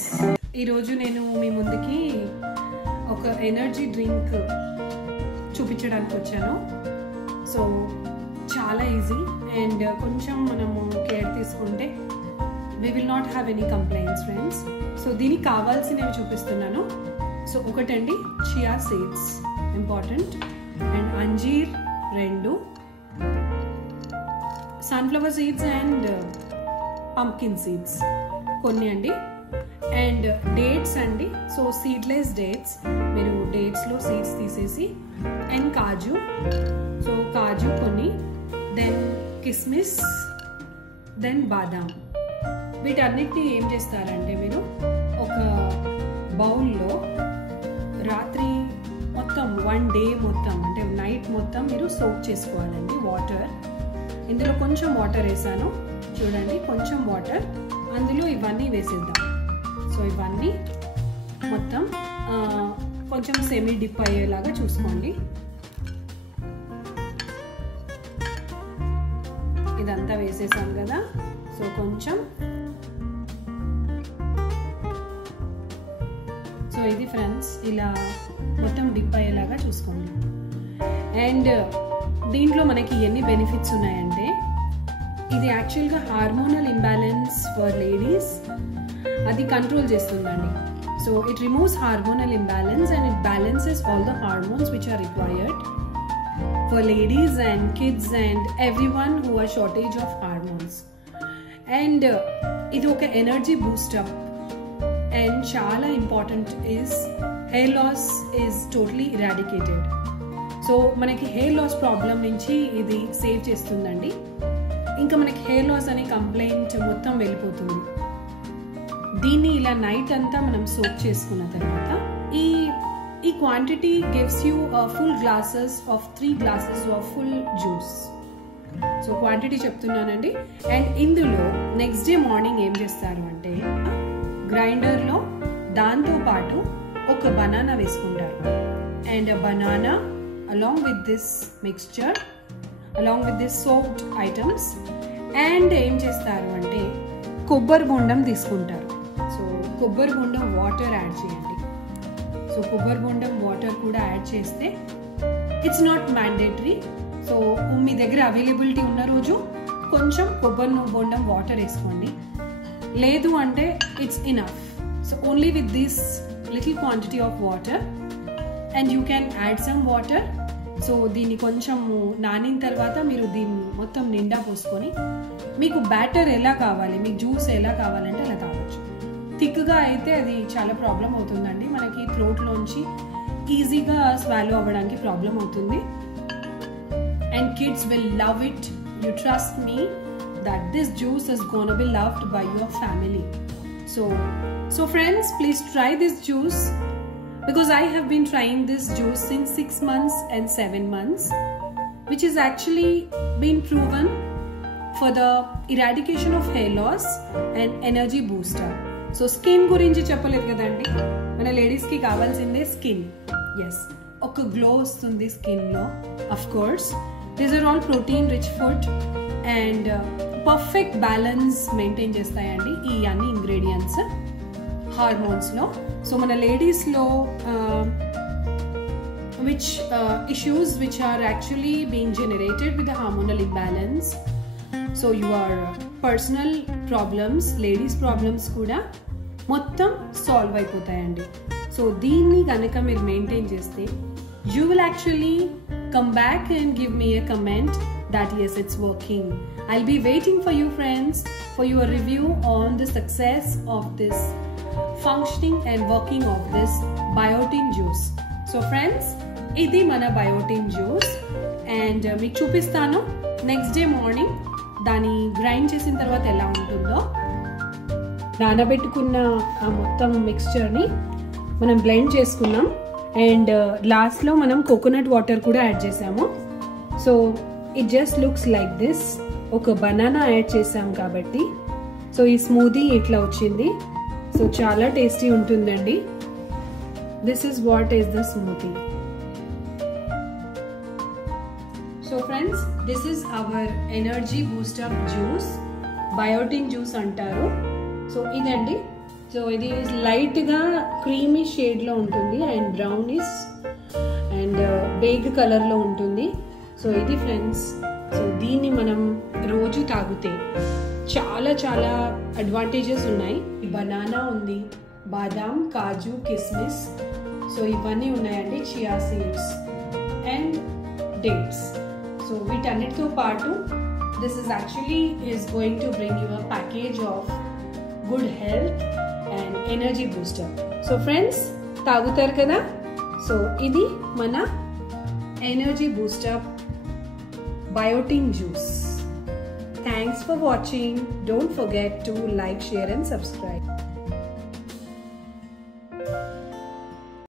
Friends, ఈరోజు నేను మీ ముందుకి ఒక ఎనర్జీ డ్రింక్ చూపించడానికి వచ్చాను. సో చాలా ఈజీ అండ్ కొంచెం మనము కేర్ తీసుకుంటే we will not have any complaints friends. So దీనికి కావాల్సినవి చూపిస్తున్నాను. సో ఒకటండి చియా సీడ్స్ ఇంపార్టెంట్, అండ్ అంజీర్ 2, sunflower seeds and pumpkin seeds కొన్ని అండి, అండ్ డేట్స్ అండి. సో సీడ్లెస్ డేట్స్, మీరు డేట్స్లో సీడ్స్ తీసేసి, అండ్ కాజు, సో కాజు కొన్ని, దెన్ కిస్మిస్, దెన్ బాదాం. వీటన్నిటిని ఏం చేస్తారంటే మీరు ఒక బౌల్లో రాత్రి మొత్తం 1 డే మొత్తం అంటే నైట్ మొత్తం మీరు సోక్ చేసుకోవాలండి. వాటర్, ఇందులో కొంచెం వాటర్ వేసాను చూడండి, కొంచెం వాటర్, అందులో ఇవన్నీ వేసేద్దాం. సో ఇవన్నీ మొత్తం కొంచెం సెమీ డిప్ అయ్యేలాగా చూసుకోండి. ఇదంతా వేసేసాం కదా, సో కొంచెం, సో ఇది ఫ్రెండ్స్ ఇలా మొత్తం డిప్ అయ్యేలాగా చూసుకోండి. అండ్ దీంట్లో మనకి ఎన్ని బెనిఫిట్స్ ఉన్నాయంటే, ఇది యాక్చువల్గా హార్మోనల్ ఇంబ్యాలెన్స్ ఫర్ లేడీస్ అది కంట్రోల్ చేస్తుందండి. So it removes hormonal imbalance and it balances all the hormones which are required for ladies and kids and everyone who are shortage of hormones. And ఇది ఒక energy boost up, and చాలా important is hair loss is totally eradicated. So మనకి hair loss problem నుంచి ఇది save చేస్తుందండి. ఇంకా మనకి hair loss అనే కంప్లైంట్ మొత్తం వెళ్ళిపోతుంది. దీన్ని ఇలా నైట్ అంతా మనం సోక్ చేసుకున్న తర్వాత ఈ quantity gives you full glasses of 3 glasses of full juice. So quantity చెప్తున్నానండి. అండ్ ఇందులో నెక్స్ట్ డే మార్నింగ్ ఏం చేస్తారు అంటే, గ్రైండర్లో దాంతో పాటు ఒక బనానా వేసుకుంటారు, and banana along with this mixture, along with this soaked items, and ఏం చేస్తారు అంటే కొబ్బరి బొండం తీసుకుంటారు. సో కొబ్బరి బొండం వాటర్ యాడ్ చేయండి. సో కొబ్బరి బొండం వాటర్ కూడా యాడ్ చేస్తే ఇట్స్ నాట్ మ్యాండేటరీ. సో మీ దగ్గర అవైలబిలిటీ ఉన్న రోజు కొంచెం కొబ్బరి బొండం వాటర్ వేసుకోండి, లేదు అంటే it's enough. So only with this little quantity of water, and you can add some water. So దీన్ని కొంచెం నానిన తర్వాత మీరు దీన్ని మొత్తం నిండా పోసుకొని, మీకు బ్యాటర్ ఎలా కావాలి, మీకు జ్యూస్ ఎలా కావాలంటే అలా తాగొచ్చు. థిక్గా అయితే అది చాలా ప్రాబ్లం అవుతుందండి, మనకి థ్రోట్లోంచి ఈజీగా స్వాలో అవ్వడానికి ప్రాబ్లం అవుతుంది. And kids will love it. You trust me that this juice is gonna be loved by your family. So friends, please try this juice, because I have been trying this juice since 6 months and 7 months, which is actually been proven for the eradication of hair loss and energy booster. So skin గురించి చెప్పలేదు కదండి, మన ladies కి కావాల్సిందే skin. Yes, ఒక glow వస్తుంది skin లో. Of course these are all protein rich food and perfect balance maintain చేస్తాయండి ఈ అన్ని ఇంగ్రీడియంట్స్ హార్మోన్స్లో. సో మన లేడీస్లో which issues which are actually being generated with the hormonal imbalance, so your personal problems, ladies problems కూడా మొత్తం solve అయిపోతాయండి. So దీన్ని కనుక మీరు మెయింటైన్ చేస్తే you will actually come back and give me a comment that yes, it's working. I'll be waiting for you friends for your review on the success of this functioning and working of this biotin juice. So friends, idi mana biotin juice, and meeku chupistanu next day morning dani grind chesin tarvata ela untundo. నానబెట్టుకున్న ఆ మొత్తం మిక్స్చర్ని మనం blend చేసుకున్నాం, and లాస్ట్లో మనం coconut water కూడా add చేసాము. So it just looks like this. ఒక బనానా యాడ్ చేసాం కాబట్టి సో ఈ స్మూదీ ఇట్లా వచ్చింది. సో చాలా టేస్టీ ఉంటుందండి. This is what is the smoothie. So friends, this is our energy boost up juice, biotin juice అంటారు. సో ఇదండి. సో ఇది లైట్గా క్రీమీ షేడ్లో ఉంటుంది అండ్ బ్రౌనిష్ అండ్ బేగ్ కలర్లో ఉంటుంది. సో ఇది ఫ్రెండ్స్, సో దీన్ని మనం రోజు తాగితే చాలా చాలా అడ్వాంటేజెస్ ఉన్నాయి. బనానా ఉంది, బాదాం, కాజు, కిస్మిస్, సో ఇవన్నీ ఉన్నాయండి, chia seeds and dates. So వీటన్నిటితో పాటు this is actually is going to bring you a package of good health and energy booster. So friends తాగుతారు కదా, సో ఇది మన energy booster biotin juice. Thanks for watching. Don't forget to like, share and subscribe.